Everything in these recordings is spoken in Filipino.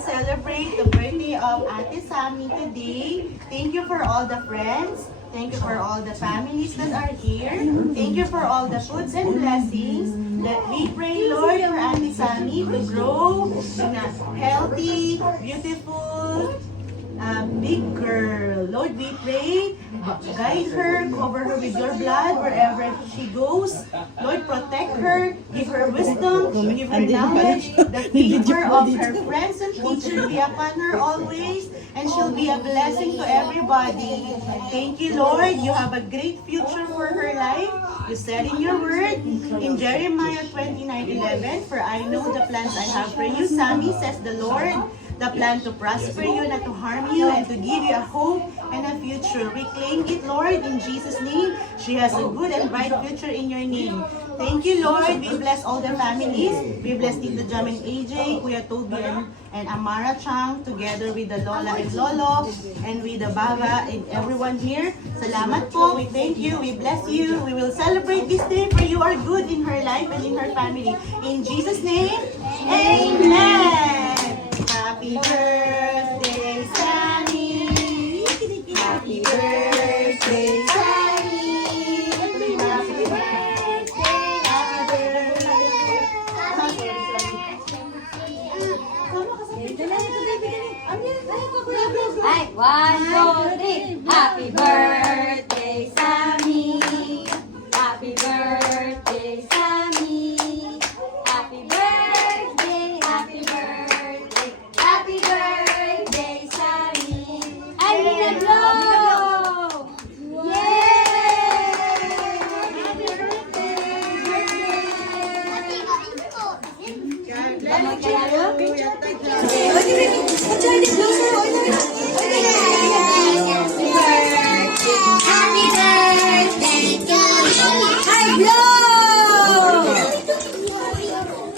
will celebrate the birthday of Ate Sammy today. Thank you for all the friends. Thank you for all the families that are here. Thank you for all the foods and blessings that we pray, Lord, for Ate Sammy to grow in a healthy, beautiful, big girl. Lord, we pray, guide her, cover her with your blood wherever she goes. Lord, protect her, give her wisdom, give her knowledge, the favor of her friends and teachers be upon her always, and she'll be a blessing to everybody. Thank you, Lord. You have a great future for her life. You said in your word, in Jeremiah 29:11, for I know the plans I have for you, Sammy, says the Lord, the plan to prosper you, not to harm you, and to give you a hope and a future. We claim it, Lord, in Jesus' name. She has a good and bright future in your name. Thank you, Lord. We bless all the families. We bless Tita Jam and AJ, Kuya Toby and Amara Chang, together with the Lola and Lolo, and with the Baba and everyone here. Salamat po. We thank you. We bless you. We will celebrate this day for you are good in her life and in her family. In Jesus' name, amen. Happy birthday, Sammy. Happy birthday, Sammy. Happy birthday, Ay, 1, 2, 3. Happy birthday, Sammy. Happy birthday, Sammy. Happy birthday, happy birthday. Happy birthday, Sammy. Ay, binaglo! Yay! Happy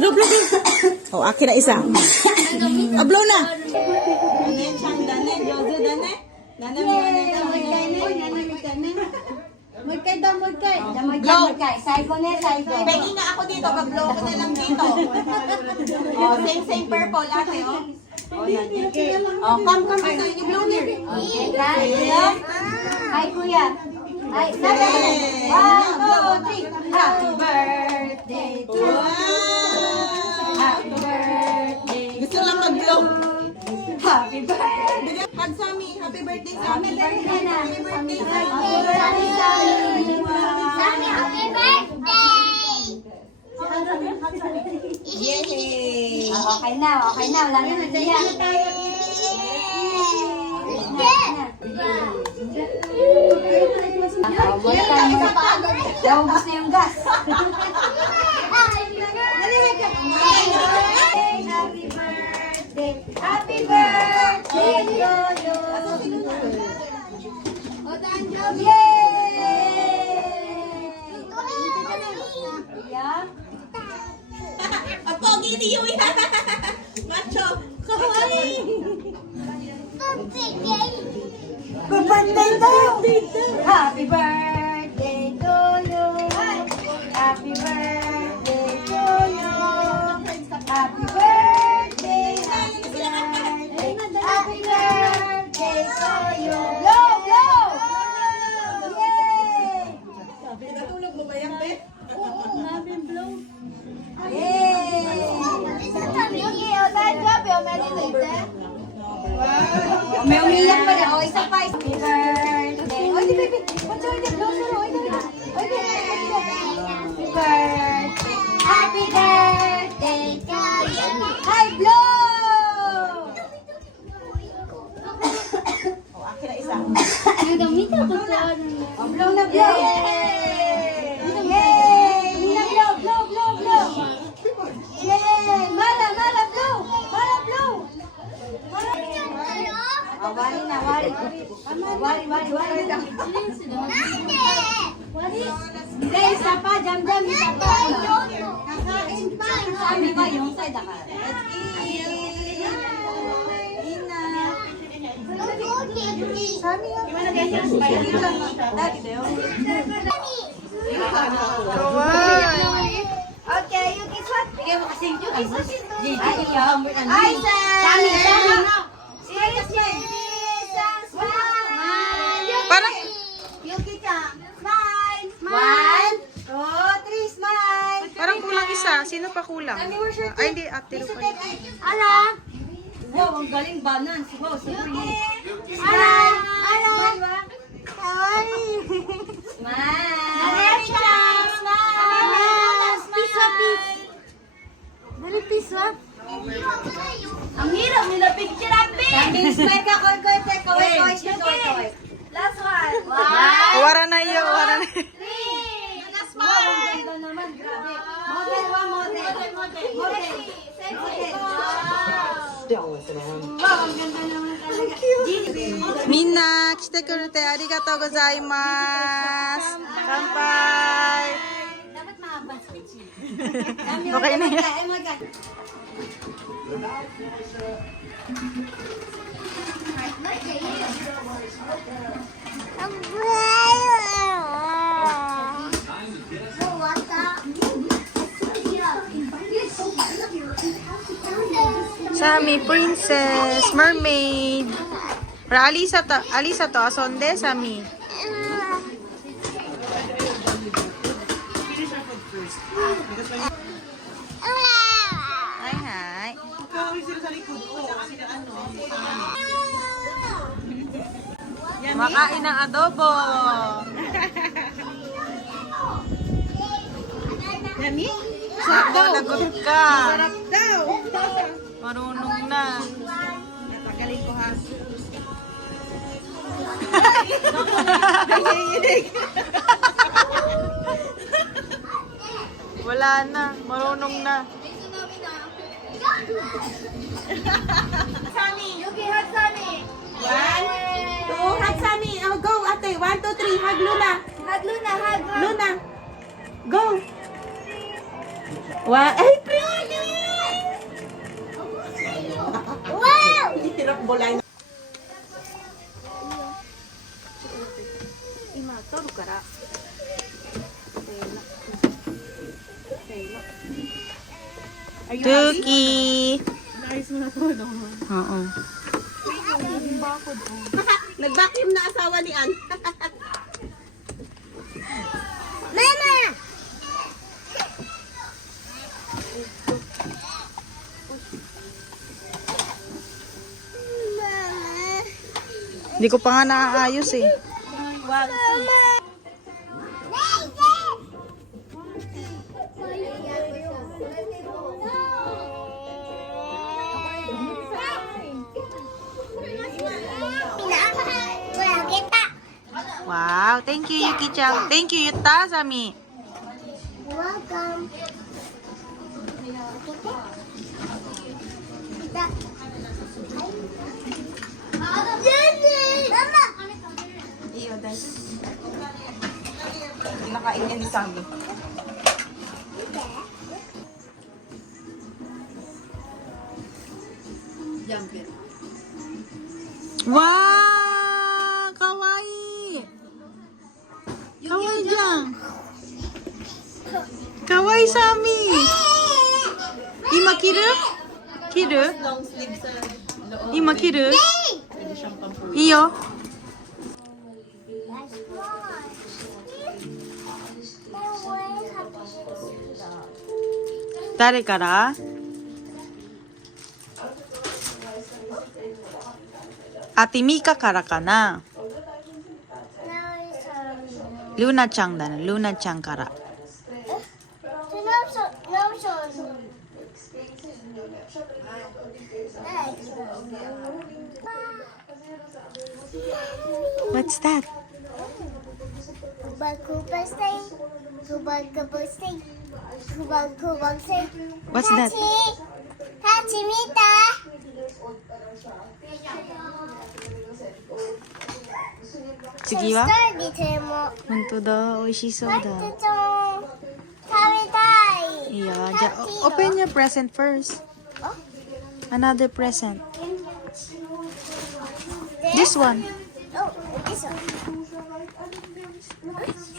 Blow, blow, blow. Oh, akin na isa. Blow na. Peggy na ako dito, pag-blow ko na lang dito. Oh, same purple, ate, oh. Oh, come, sa inyo, blow there. Hi, kuya. Ay, sabi. 1, 2, 3. Happy birthday to you. Happy birthday. Gusto lang mag-blow. Happy birthday. Hug Sammy, happy birthday, Happy Sammy. birthday na. Happy birthday, Happy Sammy. birthday, Sammy. Happy birthday! Yay! Okay na. Wala na nandiyan. Naubos na yung gas. Happy birthday. Happy birthday to you. Yay! Yeah? Ang pogi ni Yui. Macho. Kawaii. Birthday daw! Happy birthday to you! Happy birthday to you! Happy birthday! Happy birthday! Happy birthday to you! Blow! Blow! Yay! Natulog mo ba yan, Beth? Yay! May umiyak pa rin. O, isa pa. Happy birthday. Oy, di baby. What's your name? Blow, blow. Oy, di baby. Oy, di baby. Happy birthday. Happy birthday to you. Hi, blow! Oh, akin na isa. Oh, blow na, blow. Yay! Nina, blow, blow, blow, blow. Yay! Mala, mala, blow. Mala, blow. Oh, wari na, wari. Wari. Hindi, isa pa, jam, isa pa. Kakain pa. Sabi ba yung side ka? Let's eat. Ina. Gimana guys? Dito lang. Dito yun. Kawaii! Okay, you kiss what? Bigay mo kasi yung kiss. Ay, Sammy, Sammy. Parang, Yuki-chan, smile. One, two, three, smile. parang kulang isa. Sino pa kulang? Ay, hindi. Ate Rupa. Ala. Wow, ang galing banan. Wow, super. Ala. Ala. Smile. Dali, piswa. Ang hirap nila picture natin. Sabi, smile ka, kaway. Last one. One. Wara na iyo, wara na. Wow, ang ganda naman. Grabe. Model. Wow, ang ganda naman talaga. Minna, kite kurete arigatou gozaimasu. Kanpai. Dapat mahaba speech. Okay na yan. Oh my God. Sami, princess, mermaid. Pra Alisa to, asonde, Sami. Hi, hi. Makain ng adobo. Yummy? Sarap daw. Nagot ka. Sarap daw. Marunong na. Napagaling ko ha. Wala na. Marunong na. Yuki, hug Sammy. One, two, hug Sammy. Oh, go, ate. 1, 2, 3. Hug Luna. Hug Luna, hug. Luna. Go. Wow. Ay, pretty. Wow! Hirap bolay. Tuki. Oo. Nag-vacuum na asawa ni Ann. Mama! Hindi ko pa nga naaayos eh. Wala kita. Wow, thank you Yuki-chan. Thank you Yuta, Sami. Welcome. Kita. Mama! Iyo, dahil. Nakain niya ni Sammy. Jumper. Wow, kawaii. Kawaii dyan. Kawaii Sami. Ima kiru? Kiru? Long sleeve sa loob. Ima kiru? Pwede siyang pampulo. Iyo. Dare kara? Ate Mika kara ka na? Luna-chan da na. Luna-chan kara. What's that? What's that? Hachimita. 次はリテも本当だ。美味しそうだ。食べたい。いいよ。じゃあ、open your present first. Another present. This one. Oh, this one.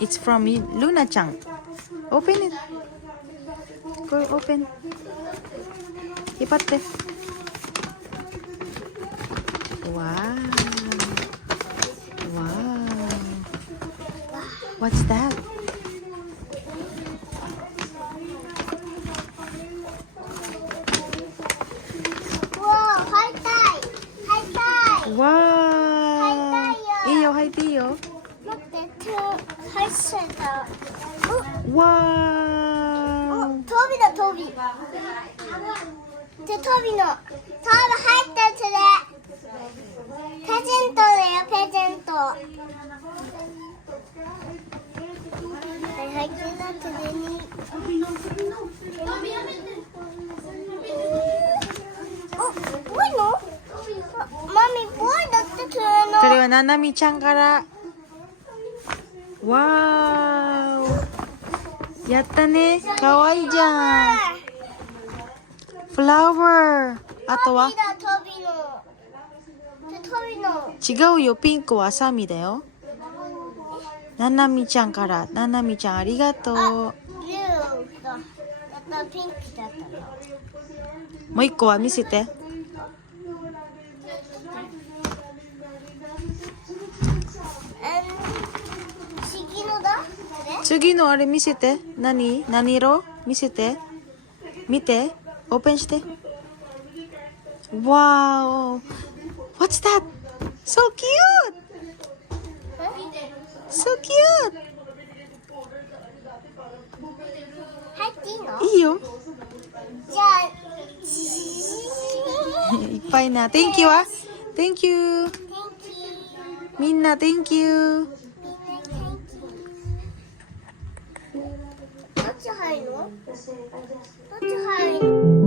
It's from Luna-chan. Open it. Go open. 引っ張って。わー。わー。What's that? うわあ、入りたい。入りたい。わー。入りたいよいいよ、入っていいよ。待って、入っちゃった。わお、ー。トビだ、トビ。で、トビの。入ったやつで。プレゼントだよ、プレゼント。入ってなくてに。お、ボイの？マミ、ボイだってくれるの。それはななみちゃんから。わー。やったね。かわいいじゃん。フラワー。あとはトビだ、トビの。で、トビの。違うよ。ピンクはあさみだよ。ななみちゃんから。ななみちゃんありがとう。ブルーだ。だったピンクだったの。もう一個は見せて。次のだ。次のあれ見せて。何色見せて。見て。オープンして。わー。What's that? So cute! So cute! 入っていいの？いいよ。じゃあ、いっぱいな。Thank you は Thank you. Thank you. みんな Thank you. どっち入るの？どっち入るの？